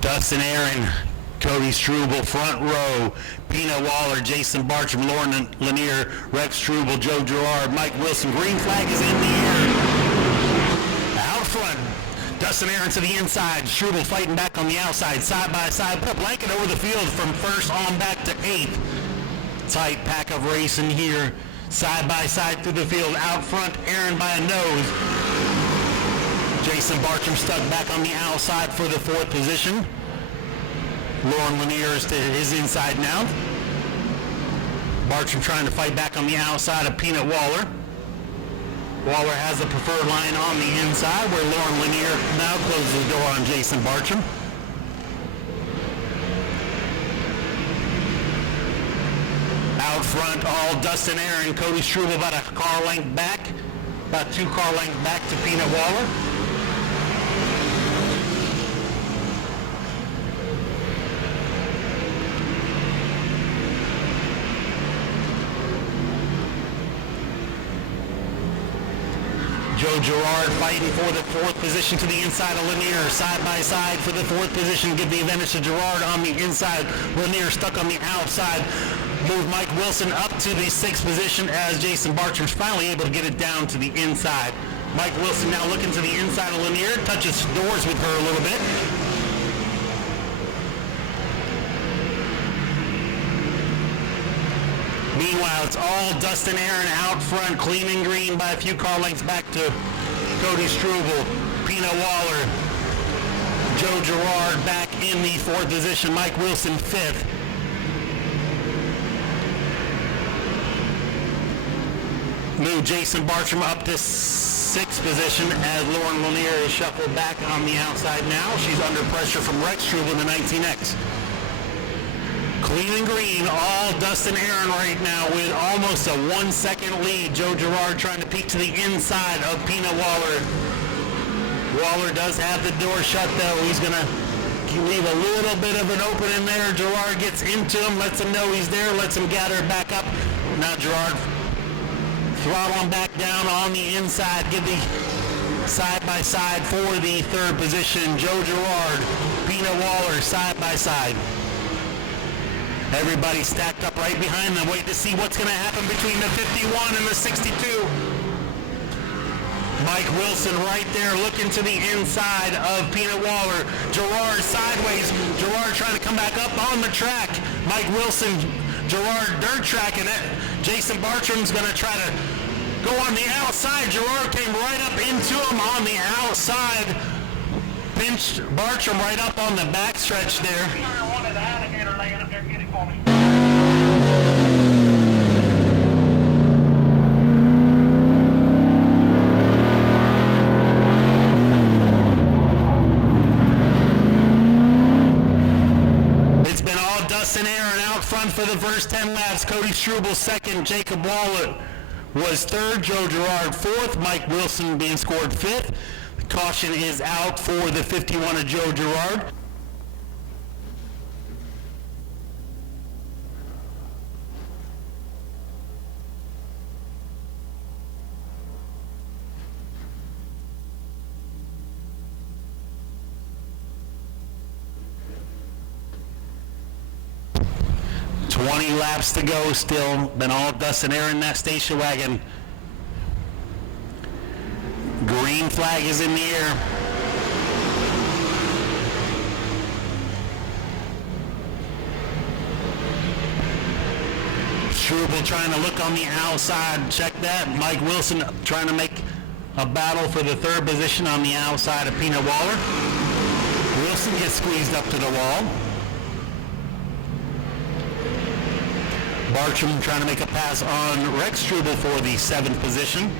Dustin Aaron, Cody Struble, front row. Peanut Waller, Jason Bartram, Lauren Lanier, Rex Struble, Joe Girard, Mike Wilson. Green flag is in the air. Out front, Dustin Aaron to the inside. Struble fighting back on the outside, side by side. Put a blanket over the field from first on back to eighth. Tight pack of racing here. Side by side through the field. Out front, Aaron by a nose. Jason Bartram stuck back on the outside for the fourth position. Lauren Lanier is to his inside now. Bartram trying to fight back on the outside of Peanut Waller. Waller has the preferred line on the inside where Lauren Lanier now closes the door on Jason Bartram. Out front, all Dustin Aaron, Cody Struble about a car length back, about 2 car lengths back to Peanut Waller. Joe Girard fighting for the fourth position to the inside of Lanier, side by side for the fourth position. Give the advantage to Girard on the inside. Lanier stuck on the outside. Move Mike Wilson up to the sixth position as Jason Bartram's finally able to get it down to the inside. Mike Wilson now looking to the inside of Lanier, touches doors with her a little bit. Meanwhile, it's all Dustin Aaron out front, clean and green by a few car lengths back to Cody Struble, Peanut Waller, Joe Girard back in the fourth position, Mike Wilson fifth. Move Jason Bartram up to sixth position as Lauren Lanier is shuffled back on the outside now. She's under pressure from Rex Struble in the 19X. Clean and green, all Dustin Aaron right now with almost a 1 second lead. Joe Girard trying to peek to the inside of Peanut Waller. Waller does have the door shut though. He's gonna leave a little bit of an opening there. Girard gets into him, lets him know he's there, lets him gather back up. Now Girard throttle him back down on the inside. Give the side by side for the third position. Joe Girard, Peanut Waller side by side. Everybody stacked up right behind them. Wait to see what's going to happen between the 51 and the 62. Mike Wilson right there looking to the inside of Peanut Waller. Girard sideways. Girard trying to come back up on the track. Mike Wilson, Girard dirt tracking it. Jason Bartram's going to try to go on the outside. Girard came right up into him on the outside. Pinched Bartram right up on the backstretch there. It's been all Dustin Aaron out front for the first 10 laps. Cody Struble second, Jacob Waller was third, Joe Girard fourth, Mike Wilson being scored fifth. Caution is out for the 51 of Joe Girard. $20 laps to go still. Been all Dustin Aaron in that station wagon. Green flag is in the air. Struble trying to look on the outside. Check that. Mike Wilson trying to make a battle for the third position on the outside of Peanut Waller. Wilson gets squeezed up to the wall. Bartram trying to make a pass on Rex Struble for the seventh position.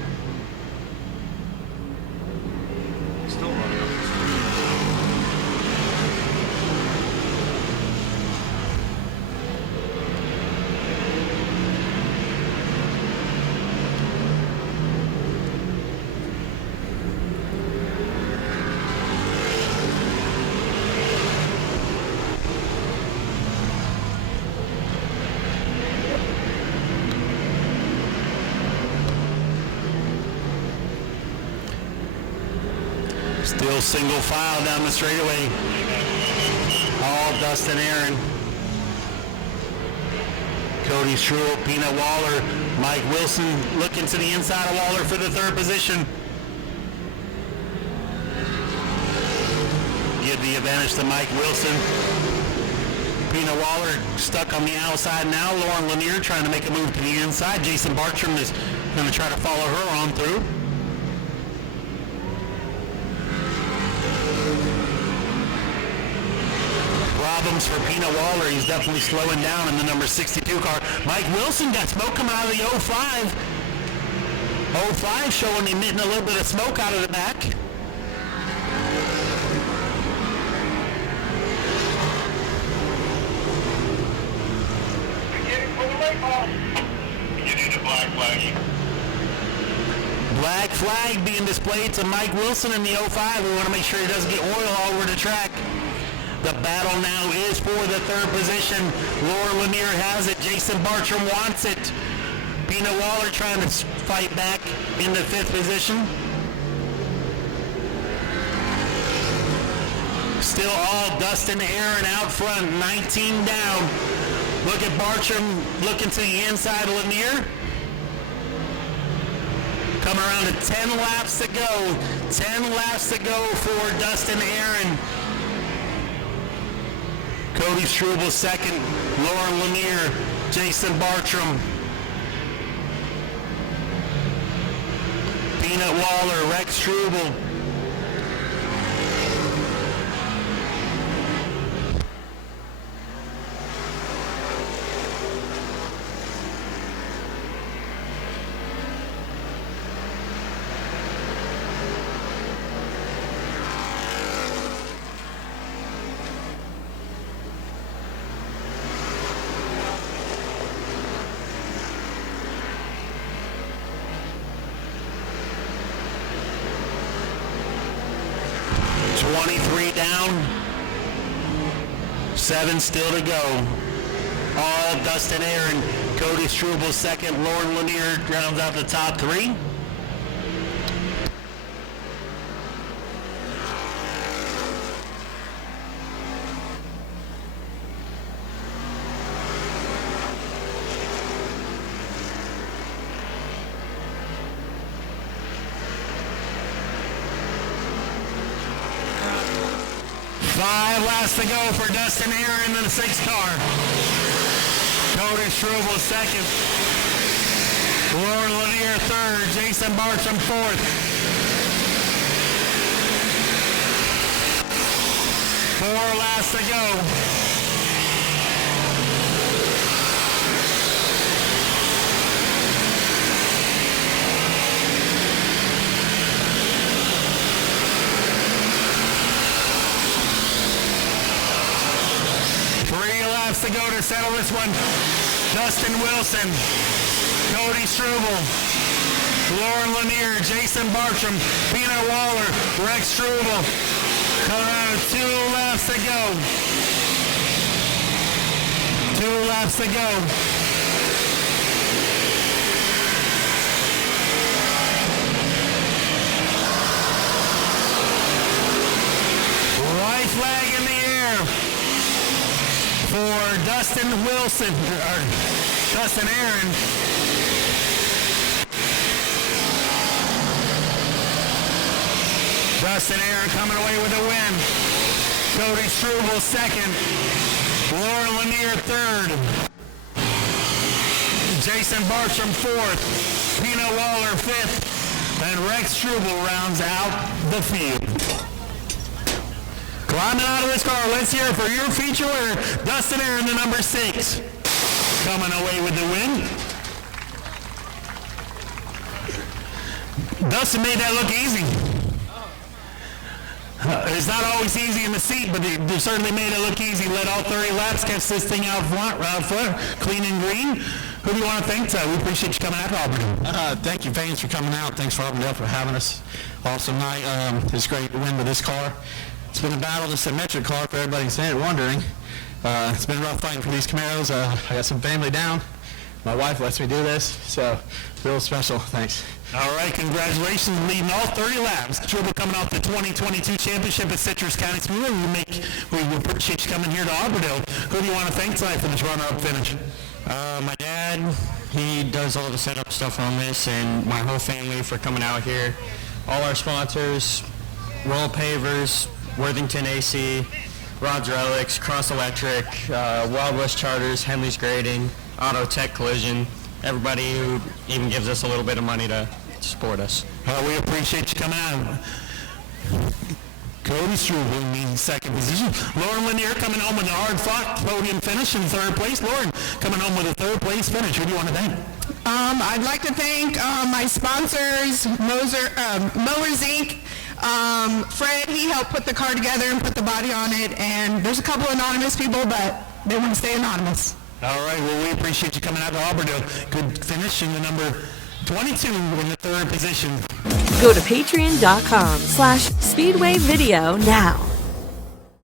Still running up the street. Still single file down the straightaway. All Dustin Aaron. Cody Struhl, Peanut Waller, Mike Wilson looking to the inside of Waller for the third position. Give the advantage to Mike Wilson. Peanut Waller stuck on the outside now. Lauren Lanier trying to make a move to the inside. Jason Bartram is going to try to follow her on through. Problems for Peanut Waller. He's definitely slowing down in the number 62 car. Mike Wilson got smoke coming out of the 05. 05 showing emitting a little bit of smoke out of the back. Black flag being displayed to Mike Wilson in the 05. We want to make sure he doesn't get oil all over the track. The battle now is for the third position. Laura Lanier has it. Jason Bartram wants it. Peanut Waller trying to fight back in the fifth position. Still all Dustin Aaron out front, 19 down. Look at Bartram looking to the inside of Lanier. Coming around to 10 laps to go. 10 laps to go for Dustin Aaron. Cody Struble second. Lauren Lanier. Jason Bartram. Peanut Waller. Rex Struble. Down. 7 still to go. All Dustin Aaron. Cody Struble second. Lauren Lanier rounds out the top 3. Laps to go for Dustin Aaron in the 6 car. Cody Struble second. Lauren Lanier third. Jason Bartram fourth. 4 laps to go. To go to settle this one. Dustin Wilson, Cody Struble, Lauren Lanier, Jason Bartram, Peanut Waller, Rex Struble. Coming around 2 laps to go. 2 laps to go. White flag in the air for Dustin Wilson, or Dustin Aaron. Dustin Aaron coming away with a win. Cody Struble second. Lauren Lanier third. Jason Bartram fourth. Peanut Waller fifth. And Rex Struble rounds out the field. Climbing out of this car, let's hear it for your feature winner, Dustin Aaron, the number 6. Coming away with the win. Dustin made that look easy. It's not always easy in the seat, but they certainly made it look easy. Led all 30 laps, kept this thing out front, clean and green. Who do you want to thank? We appreciate you coming out to Auburndale. Thank you, fans, for coming out. Thanks for Auburndale for having us. Awesome night. It's great to win with this car. It's been a battle, the symmetric car, for everybody wondering. It's been rough fighting for these Camaros. I got some family down. My wife lets me do this, so real special. Thanks. All right, congratulations, leading all 30 laps. Tuebok coming off the 2022 championship at Citrus County Speedway. We appreciate you coming here to Auburndale. Who do you want to thank tonight for this runner-up finish? My dad, he does all the setup stuff on this, and my whole family for coming out here. All our sponsors, Roll Pavers, Worthington AC, Rod's Relics, Cross Electric, Wild West Charters, Henley's Grading, Auto Tech Collision, everybody who even gives us a little bit of money to support us. We appreciate you coming out. Cody Struble in second position. Lauren Lanier coming home with an hard-fought podium finish in third place. Lauren coming home with a third-place finish. Who do you want to thank? I'd like to thank my sponsors, Mowers Inc. Fred, he helped put the car together and put the body on it, and there's a couple anonymous people, but they want to stay anonymous. All right, well, we appreciate you coming out to Auburndale. Good finish in the number 22 in the third position. Go to patreon.com/Speedway Video now.